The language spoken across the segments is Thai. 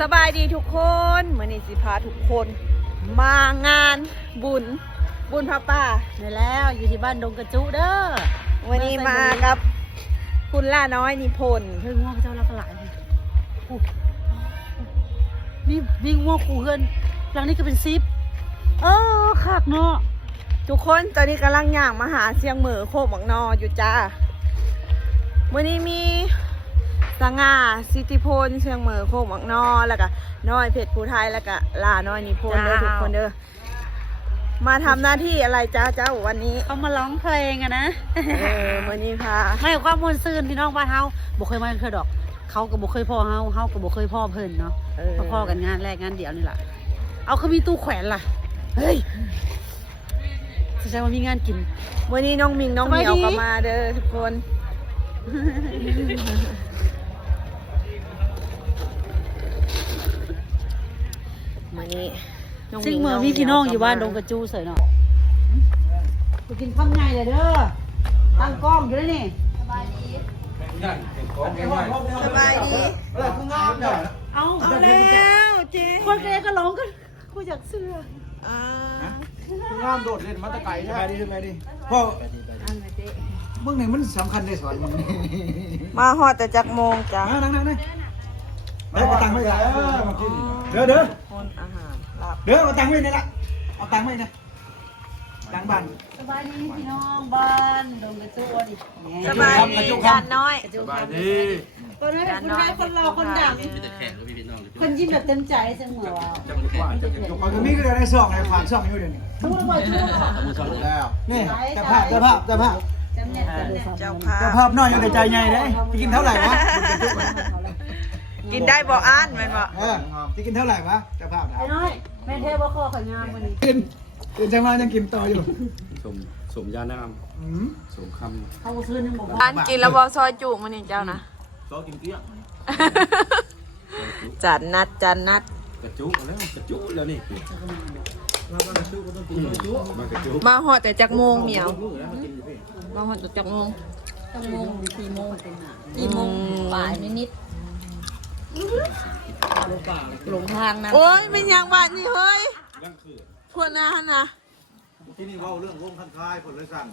สบายดีทุกคนมื้อนี้สิพาทุกคนมางานบุญพระป่า ได้แล้วอยู่ที่บ้านดงกระจุเด้อ วันนี้มากับคุณล่าน้อยนิพนธ์ เฮ้ยง่วงพระเจ้ารักหลายนี่วิ่งง่วงขู่เฮือนหลังนี้ก็เป็นซิปคักเนาะ ทุกคนตอนนี้กำลังย่างมาหาเสียงเหมือโคกบักนออยู่จ้าวันนี้มีสง่าสิทธิพลเสียงเหมือโคกบักนอแล้วก็น้อยเพชรภูไทยแล้วก็ล่าน้อยนิพนธ์เด้อทุกคนเด้อมาทำหน้าที่อะไรจ้าเจ้าวันนี้ เขามาร้องเพลงอะนะ วันนี้พา ให้ความมวลซื่นพี่น้องบ้านเฮาบ่เคยมาเคยดอกเขาก็บ่เคยพ่อเฮาก็บ่เคยพ่อเพิ่นเนาะพ่อกันงานแรกงานเดียวนี่แหละเอาเขามีตู้แขวนล่ะเฮ้ยแสดงว่ามีงานกิน วันนี้น้องมิงน้องเหมียวก็มาเด้อทุกคน วันนี้ ซึ่งเมื่อมีพี่น้องอยู่บ้านดงกระจูเสยเนาะไปกินข้าวไงเลยเด้อตั้งกล้องอยู่แล้วนี่สบายดี เอาแล้วเจ๊คนเกก็ร้องกันกูอยากเสื้อ งามโดดเล่นมาตะไก่ใช่ไหมดิพ่อมึงเนี่ยมันสำคัญในสอนมึง มาฮอดแต่จักโมงจ้ะ นั่งเลยเอาตังค์ไว้ละเด้อ คนอาหารลาบ เอาตังค์ไว้นี่ละเอาตังค์ไว้นะตังค์บ้าน สบายดีพี่น้องบ้านดงกระจูดิ สบายดีจานน้อย สบายดี คนนั้นเป็นคนไทยคนรอคนดังคนยิ้มแบบเต็มใจเสมอ เขาจะมีก็ได้ซ่องในผ่านซ่องอยู่เดี๋ยวนี้ ทุกคนบอกทุกคน แล้วนี่เจ้าภาพ จำเนี่ย เจ้า เจ้า ภา ภา พ พน้อยยังใจใหญ่เลยจะกินเท่าไหร่วะ กินได้บ่อ่านแม่นบ่ จะกินเท่าไหร่วะเจ้าภาพ ไอ้น้อยแม่เทพว่าคอขอยงามวันนี้ กินจังมายังกินต่ออยู่ สมยาน้ำสมค เขาซื้อนึงบอก อ่านกินแล้วบ่ซอยจุมื้อนี้เจ้านะ ำซอกินเกลี้ยง จัดนัด กระจุแล้วกระจุแล้วนี่มากระจุ มาฮอดแต่จักโมงเหมียวมาฮอดแต่จักโมง 4 โมงเป็นหนา กี่โมง บ่ายนิด หลงทางนะโอ้ยเป็นยังบ้านนี่เฮ้ยพวกนะฮะนะ ที่นี่ว่าเรื่องวงคันคายผลเลยสั่ง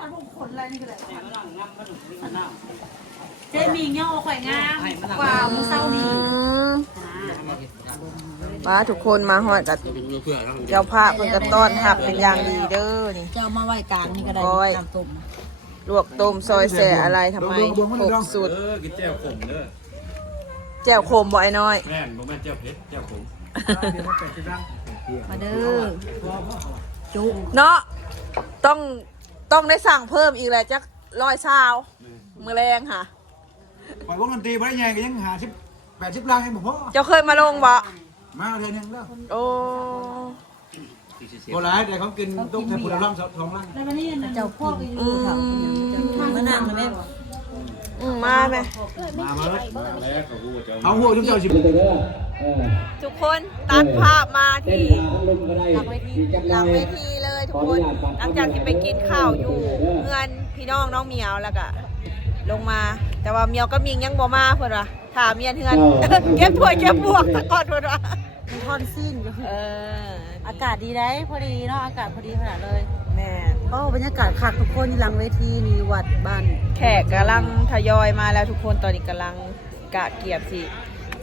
อันพวกขนอะไรนี่ก็ได้เจ๊มีเงี้ยข่อยงามกว่าเมื่อเช้านี้ ป้าทุกคนมาฮอดกับเจ้าภาพเพิ่นก็ต้อนรับเป็นอย่างดีเด้อนี่ เจ้ามาไหว้กลางนี่ก็ได้น้ำต้ม ลวกต้มซอยแส่อะไรทำไมครบสุด กินแจ่วขมเด้อ แจ่วโคมบ่ไอ้น้อย แม่นบ่แม่นแจ่วเผ็ดแจ่วขม มาเด้อจุ เนาะต้องได้สั่งเพิ่มอีกแหละจัก100มื้อแรงค่ะ ปล่อยวงดนตรีไปได้ไงก็ยังหา80 ล้านให้ผมพ่อ เจ้าเคยมาลงบ่ มาเดือนนึงแล้ว โอ้ โบราณแต่เขากินต้มแค่ผุดร่างสองร่าง ในวันนี้เจ้าพ่อก็อยู่แถวมานั่งนะแม่ มาไหม มาเลย แล้วเขาพูดจะ เขาหัวจุ๊บเจ้าชิบ ทุกคนตัดภาพมาที่หลังเวทีเลยทุกคนหลังจากที่ไปกินข้าวอยู่เพื่อนพี่น้องน้องเหมียวแล้วก็ลงมาแต่ว่าเหมียวก็มิงยังบ่มาเพิ่นว่าถามเมียนเฮือน เก็บถ้วยเก็บบวกตะกอนเพิ่นว่า มีทอนซิ่ง อ อากาศดีได้พอดีเนาะอากาศพอดีขนาดเลย แม่ โอ้บรรยากาศคักทุกคนหลังเวทีนี่วัดบ้าน แขกกำลังทยอยมาแล้วทุกคนตอนนี้กำลังกะเกียบสิ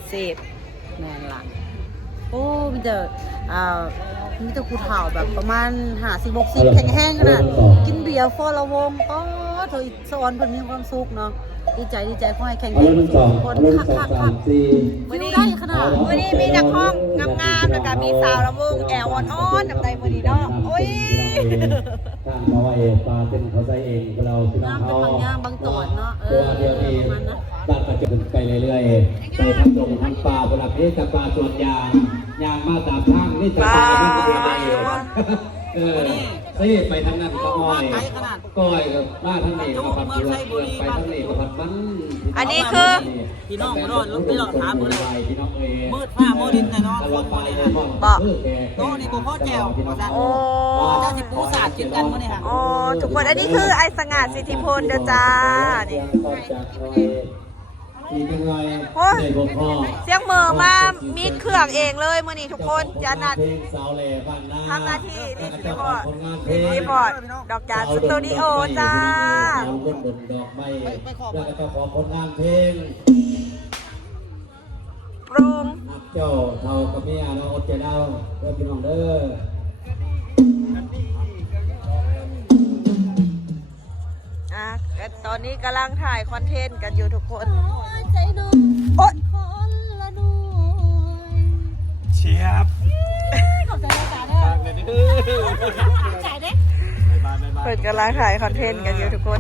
เสพ แม่นละโอ้มีแต่มีแต่คูเฒ่าแบบประมาณ50-60แห้งๆขนาดกินเบียร์ฟอละวงก็เธอสอนเพิ่นมีความสุขเนาะดีใจขอให้แข็งแรงทุกคนคักวันนี้ ได้ขนาด วันนี้มีนักห้องงามๆแล้วก็มีสาวละวงแอลอ่อนๆนำใจมื้อนี้เนาะโอ้ย ข้างมาว่าเองปลาเป็นเขาใส่เองเราพี่น้อง น้ำเป็น เขา บางอย่างบางตอนเนาะ ตัวเดียวนี้ ประมาณนั้น บ้านก็จะไปเรื่อยๆไปทั้งตรงทั้งปลาประดับนี้กับปลาส่วนยางมาตามทางนี่จะปลาไม่จะเป็นอะไรนี่ไปทางนั้นก็อ้อยก้อยกับบ้านทางนี้ก็พัดเรือไปทางนี้ก็พัดมัน อันนี้คือ พี่น้องบ่รอดพี่น้องถามบ่ได้ พี่น้องเอ มืดฟ้ามืดดินแน่นอนคนบ่ได้นะ บอก โตนี่บ่พอแจวว่าซั่น โอ้ เจ้าสิปูสาดกินกันมื้อนี้ค่ะ โอ้ทุกคนอันนี้คือไอสง่าสิทธิพลเด้อจ้านี่ อีกยังไง โอ้ย ในหัวข้อ เสียงเหม่อมามีเครื่องเองเลยมื้อนี้ทุกคนจะนัด เพลงสาวแหล่บ้านนา ทำหน้าที่รีบ เจ้า พ ข อ อง ร์ต ผลงานเพลง รีพอร์ตดอกจานสตูดิโอจ้า เราบนดอกไม้แล้วก็เจ้าของผลงานเพลง ปรุง นักเจ้าเท่ากับเมียน้องอดใจเดาเด้อพี่น้องเด้อ อ่ะตอนนี้กำลังถ่ายคอนเทนต์กันอยู่ทุกคน ใจน้อง โอ๊ย คนละหน่วย เชียบ ขอบใจนะจ๊ะเด้อ เลยดิ ใจเด้ ไปบ้านไปบ้าน เปิดกำลังถ่ายคอนเทนต์กันอยู่ทุกคน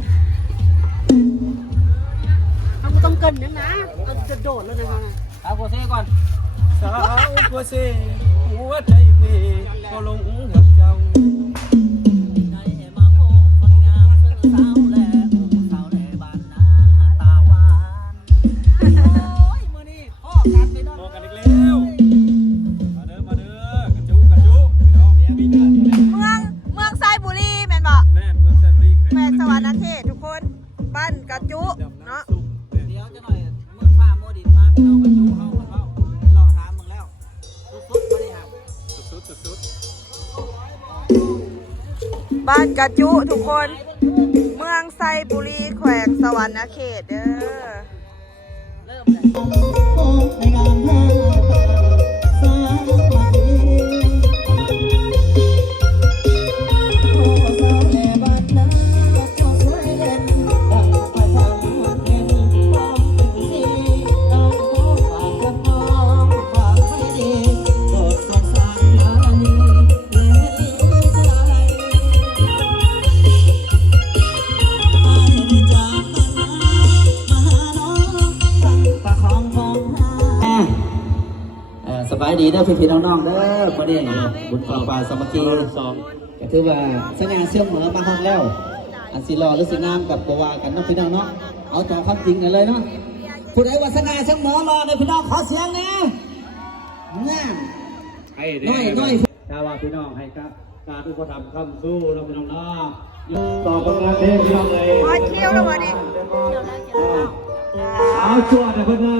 เอากูต้องเกินนะเอาจะโดดแล้วนะคะ เอาโกเซ่ก่อน สาวกัวเซ่หัวใจเว่ก็ลงหักเจ้า ในมาโพคนงามซึ่งสาวแหล่สาวแหล่บ้านนาตาหวานโอ้ยมื้อนี้พ่อกันไปนอน บอกกันอีกแล้วมาเด้อกระจุกพี่น้องเนี่ยมีเนื้ออยู่แล้ว เมืองไซบุรีแม่นบอก แม่เมืองแซมรี แม่สวรรค์เขตทุกคนบ้านกระจุเนาะ เดี๋ยวจะหน่อยมืดฟ้ามัวดินมาพี่น้องกระจูเข้ากันเข้ารอถามมึงแล้วสุดๆมาดิครับ สุด บ้านกระจุทุกคน เมืองไซบุรีแขวงสวรรค์เขตเด้อ เริ่มเลย สบายดีเด้อพี่ๆน้องๆเด้อประเดี๋ยวบุญกองปลาสามัคคีสองก็ถือว่าสง่าเสื่อมเหมือมาห้องแล้ว อันสิรอหรือสิงามกับบัวากันเนาะพี่น้องเนาะเอาต่อคำจริงกันเลยเนาะผู้ใดว่าสง่าเสื่อมเหมือรอในพี่น้องขอเสียงนะงามน้อยถ้าว่าพี่น้องให้การอุปถัมภ์คำสู้เราพี่น้องเนาะต่อผลงานเพลงพี่น้องเลย พอเที่ยวแล้ววันนี้ เอาสวดนะเพื่อนนะ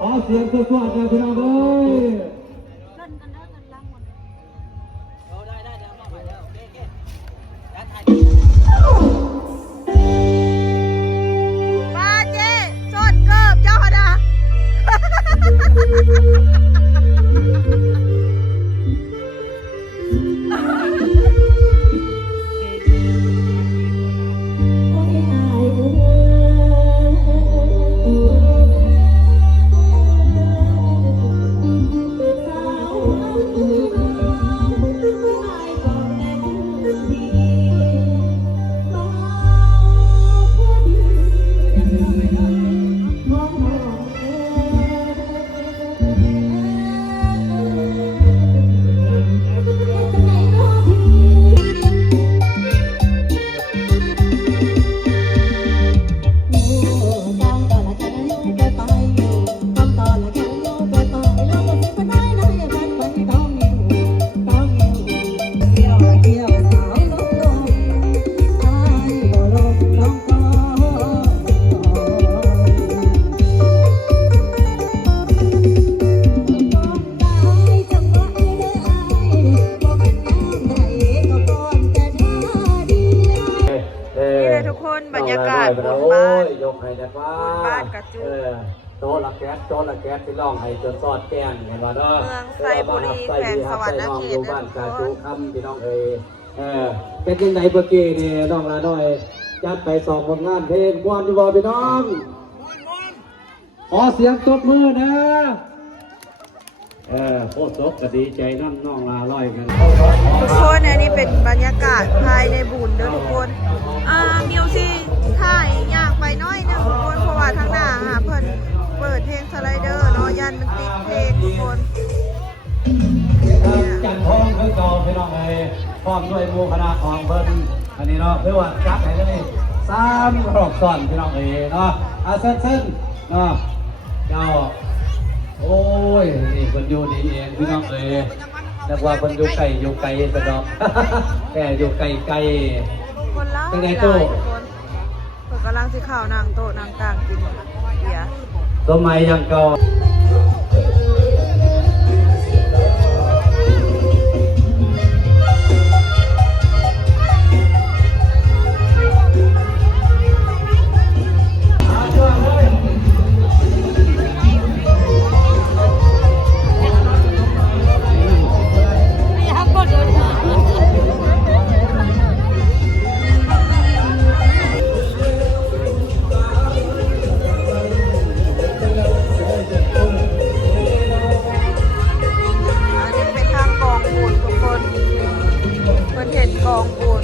ขอเสียงสวดนะพี่น้องเอ้ย เอาได้เดี๋ยวมาใหม่เดี๋ยวโอเคแล้วถ่าย ป้าเจ๊สดเกิบเจ้าหดา นี่เลยทุกคนบรรยากาศบนบ้าน ยกให้นะว่า บ้านกระจุ โต๊ะละแก๊สที่ร้องให้จนซอดแกงเห็นว่าเนาะ เมืองไซบุรีแขวงสวรรค์เขต บ้านกาจูคำพี่น้องเอยเป็นยังไงเมื่อกี้นี่น้องละน้อยจัดไปสองผลงานเพลงกวนอยู่บ่พี่น้องขอเสียงตบมือนะโคตรตบก็ดีใจน้องละร้อยกัน ทุกคนอันนี้เป็นบรรยากาศภายในบุญเด้อทุกคนมิวสิถ่ายอยากไปน้อยหนึงทุกคนเพราะว่าทางหน้าเพิ่นเปิดเพลงสไลเดอร์เนาะยันมันติดเพลงทุกคน จันทองคือเก่าพี่น้องเลยพร้อมด้วยหมู่คณะของเพิ่นอันนี้เนาะเพื่อว่าจัดให้เลย3 รอบซ้อนพี่น้องเอยเนาะเส้นเนาะเจ้าโอ้ยนี่คนอยู่ดีเองพี่น้องเอยแต่ว่าคนอยู่ไกลสะดอก แค่อยู่ไกล คนละ เป็นไง หลาย โต้ ทุกคนเพิ่นกำลังสิข้าวนางโต๊ะนางกลางกินเบียร์ ตัวใหม่ยังเก่า อันนี้เป็นทางกองบุญทุกคนเพื่อนเห็นกองบุญ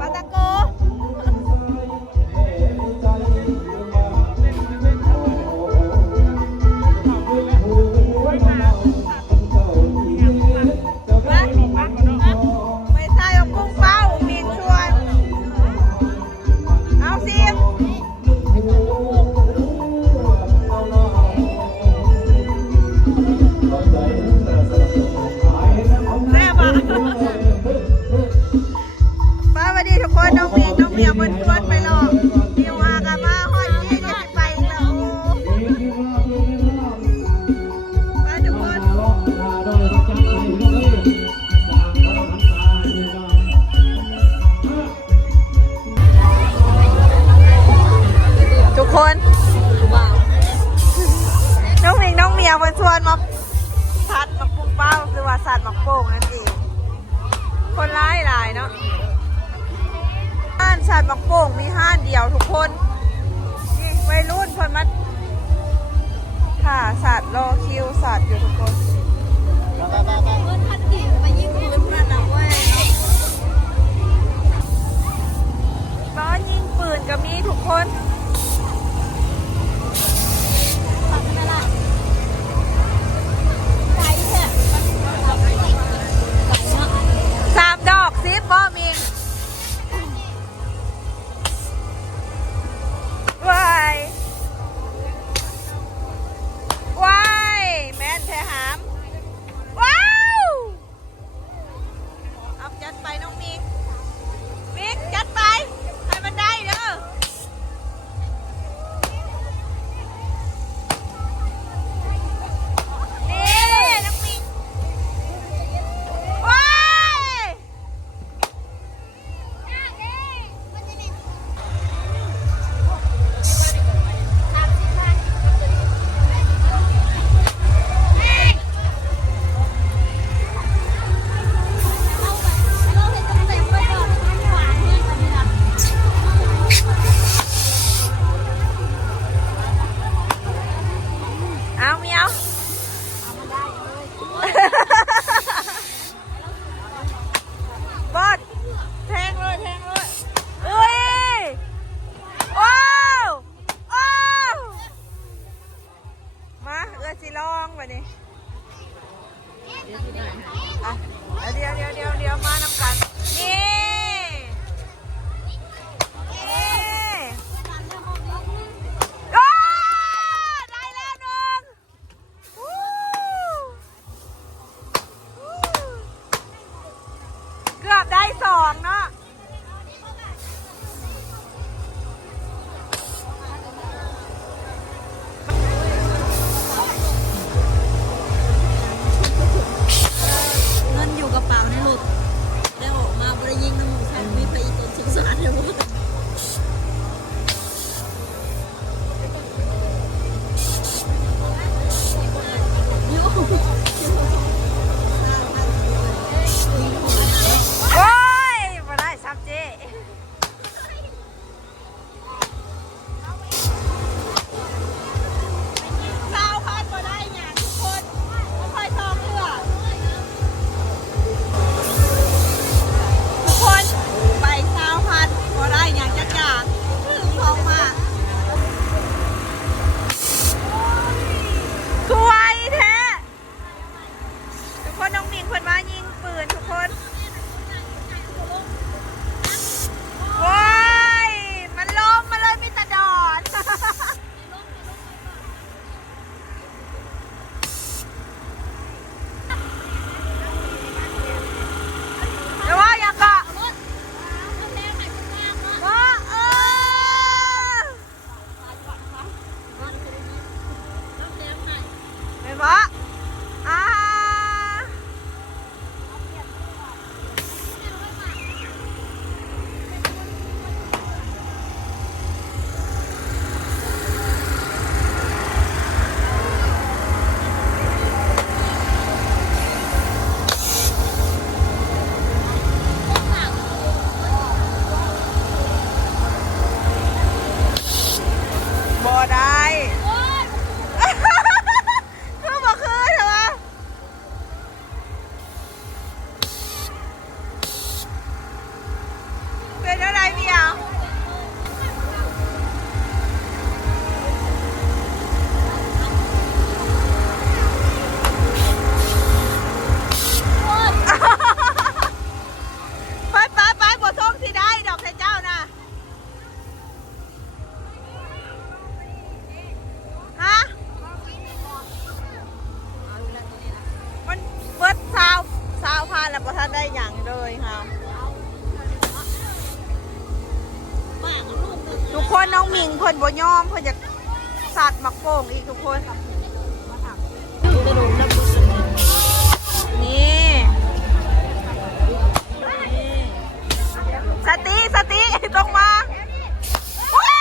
ปาตะโกไม่ใช่เอากุ้งเป้ามีชวนเอาสิแม่บอกป้าสวัสดีทุกคนน้องเมียบนชวนไปหรอกเดี๋ยวว่ากันมาฮอดที่จะไปอีกแล้วมาทุกคนทุกคนน้องเมียบนชวนมาพัดมาปุ้งเป้าคือว่าสัตว์หมักโป่งนั่นเองคนร้ายหลายเนาะห้านสัตว์หมักโป่งมีห้านเดียวทุกคนนี่วัยรุ่นคนมาค่ะสัตว์รอคิวสัตว์อยู่ทุกคนบ้านยิงปืนก็มีทุกคน3 ดอก10บ่มีว้ายแม่นแท้หามว้าวเอาจัดไปน้องมิกจัดไปให้มันได้เด้อ หมิงเพิ่นบ่ยอมเพิ่นอยากสัตว์หมักโป่งอีกทุกคนนี่สติต้องมาว้า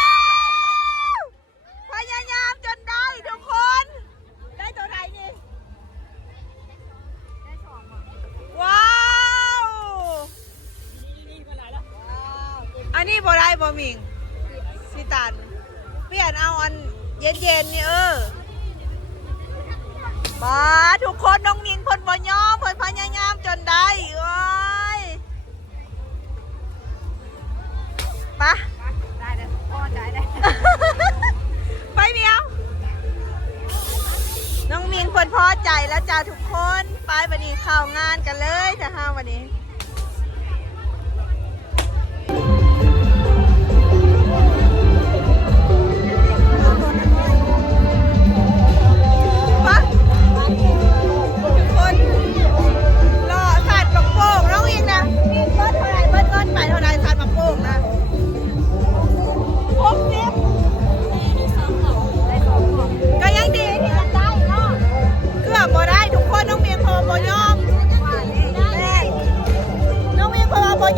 วพยายามจนได้ทุกคนได้ตัวไหนนี่ว้าวอันนี้บ่ได้บ่หมิงสิตันเปลี่ยนเอาอันเย็นๆนี่มาทุกคนน้องหมิงเพิ่นบ่ยอมเพิ่นพยายามจนได้โอ้ยปะได้เด้อพ่อใจได้ ไปเมียวน้องหมิงเพิ่นพอใจแล้วจ้าทุกคนไปวันนี้เข้างานกันเลยจ้าฮะวันนี้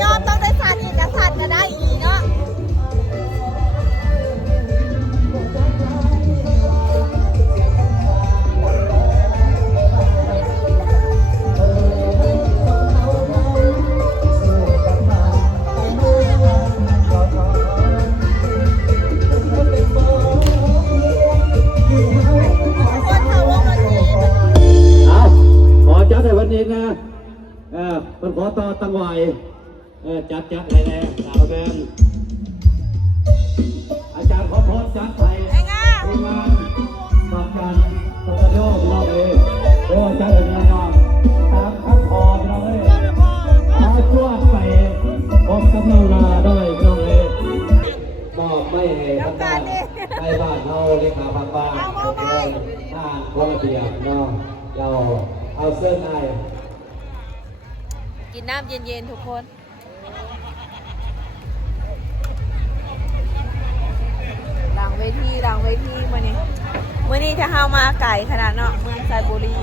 ยอมต้องได้สัตว์อีกกับสัตว์ก็ได้อีกเนาะขอจัดในวันนี้นะเป็นขอต่อตั้งไหวจัดให้แน่สาวแมนอาจารย์ขอโทษจัดให้ทีมงานทำการสตูดิโอเราเองโอ้จัดให้แน่นอนตามขั้นตอนเราเลยเอาช่วยไปออกกำลังนาด้วยเราเลยมอบไม่ให้ทำการในบ้านเราเลขาบางบ้านถ้าคนระเบียบเนาะเราเอาเสื้อใน กินน้ำเย็นๆทุกคนหลังเวทีมื่อนี้จะเข้ามาไก่ขนาดเนาะเมืองไซบุรี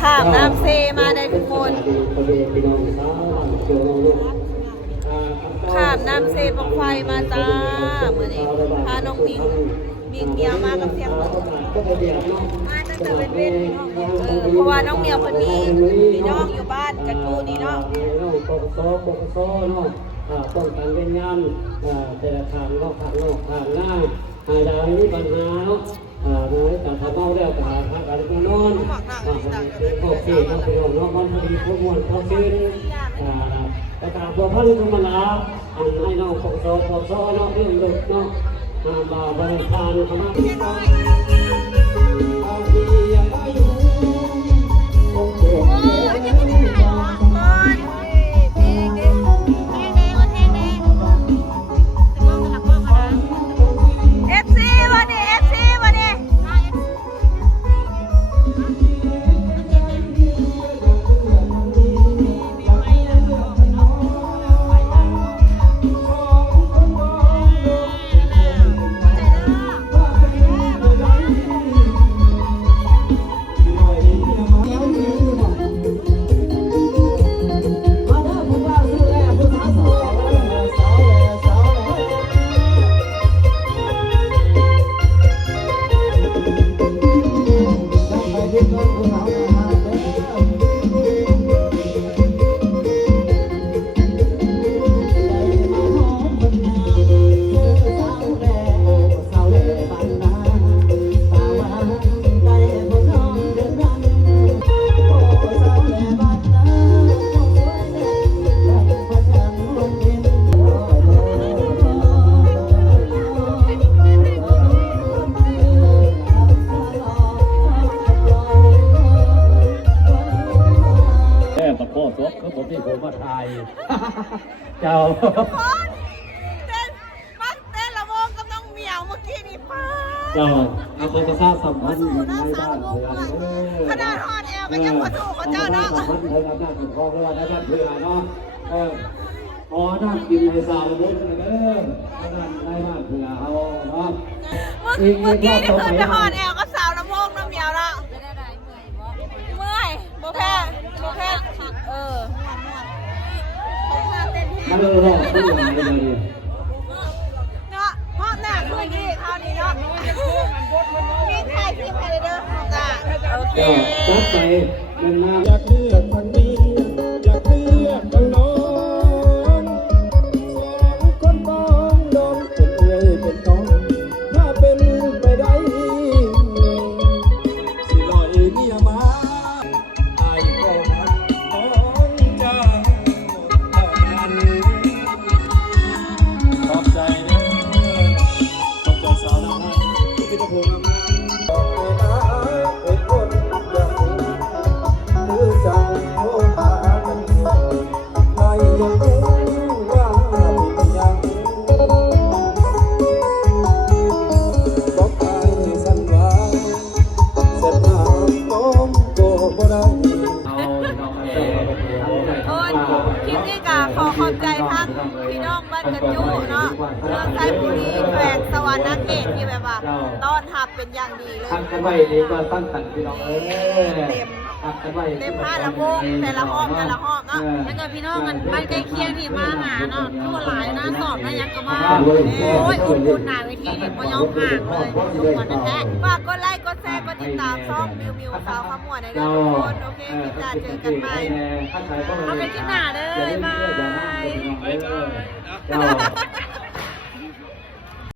ข้ามน้ำเซมาได้ทุกคนข้ามน้ำเซบังไฟมาจ้ามื่อนี้พาน้องมิงเมียวมากับเสียงเหมือนมาตั้งแต่เป็นเว้นเพราะว่าน้องเมียวคนนี้มีน้องอยู่บ้านกันกูนี่เนาะปกโซเนาะป้องกันเป็นงานแต่ละทางก็ทางหน้าดาวนี้ปัญหาเนาะน้อยแต่ทำเอาแล้วแต่ทางการนอนโอเคครับพี่น้องเนาะมันมีข้อมูลข้อชื่นประกาศตัวพันธมนาให้น้องปกโซเนาะเรื่องดุเนาะมาบริการเข้ามาพี่น้องเอาดีอย่างไรอยู่โอเคเจ้าเต้นละวงกับน้องเหมียวเมื่อกี้นี่ป้า เจ้าเอาไปประชาสัมพันธ์ในบ้านเพื่อนขนาดฮอดแอลก็ยังมาถูกกับเจ้าเนาะ สัมพันธ์ในบ้านเป็นครองแล้วว่าได้บ้านเพื่อนเนาะ ขอน้ำกินในสาวบุญนะเด้อนั่นได้บ้านเผื่อเอาเนาะ เมื่อกี้นี่คือไปหอดแอลก็สาวน้ำโมกน้ำเหมียวละเมื่อยโบแพ้เออ ถ้าเราลองพูดอย่างไรเลย เนาะเพราะหน้าเมื่อกี้คราวนี้เนาะมีใครพิมพ์อะไรเด้อจ้าโอเค ก็จัดไปมันมา อยากเลือกทางนี้อยากเลือกทางน้องสองคนบ้องดองเป็นเอ้ยเป็นน้องถ้าเป็นไปได้สิลอยเมียมาอายก็มักของเจ้าเท่านั้นขอบใจเด้อขอบใจสาวน้ำมันที่เป็นผู้นำงานบอกเลยนะเป็นคนอย่างนี้ คือจังโทรหากันไม่ยังรู้ว่าเป็นยังบอกไปสันว่าเสร็จน้ำต้มโกบ่ได้ โอ้ยคลิปนี้ก็ขอขอบใจทั้งพี่น้องบ้านกระจูเนาะเมืองไทยบุรีแขวงสวรรณเขตที่แบบว่าต้อนรับเป็นอย่างดีเลย ทักกันไว้ดีกว่าตั้งกันพี่น้องเอ้ยทักกันไว้ เต็ม5ละวงแต่ละห้องเนาะ แล้วก็พี่น้องกันบ้านใกล้เคียงที่มาหาเนาะทั่วหลายนะสอบนะยังก็มาโอ้ยอบอุ่นหนาเวทีนี่บ่ยอมห่างเลยทุกคนแท้ๆ ฝากกดไลค์กดแชร์กดติดตามช่องมิวสาวขมวดในเด้อทุกคนโอเคพี่จ๋าเจอกันใหม่ เอาไปกินหน้าเด้อบ๊ายบาย เจ้า